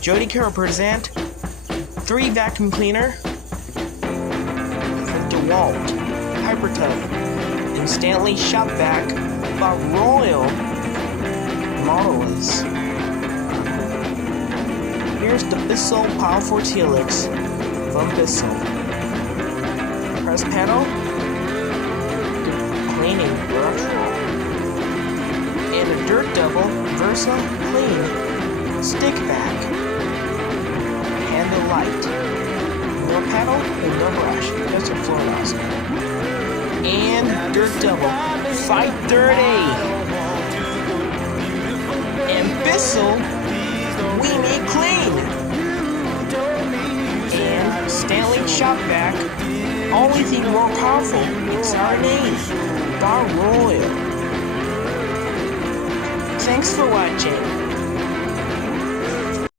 Jody can represent 3 vacuum cleaner for DeWalt Hypertub and Stanley Shopvac by Royal model is. Here's the Bissell Power Force Helix from Bissell. Press panel, cleaning brush roll, and a Dirt Double Versa Clean stick vac. Handle light. No paddle and no brush, just a floor nozzle. And Dirt Double Fight 30. And Bissell, we need clean. And Stanley Shopvac, only thing more powerful, it's our name, by Royal. Thanks for watching.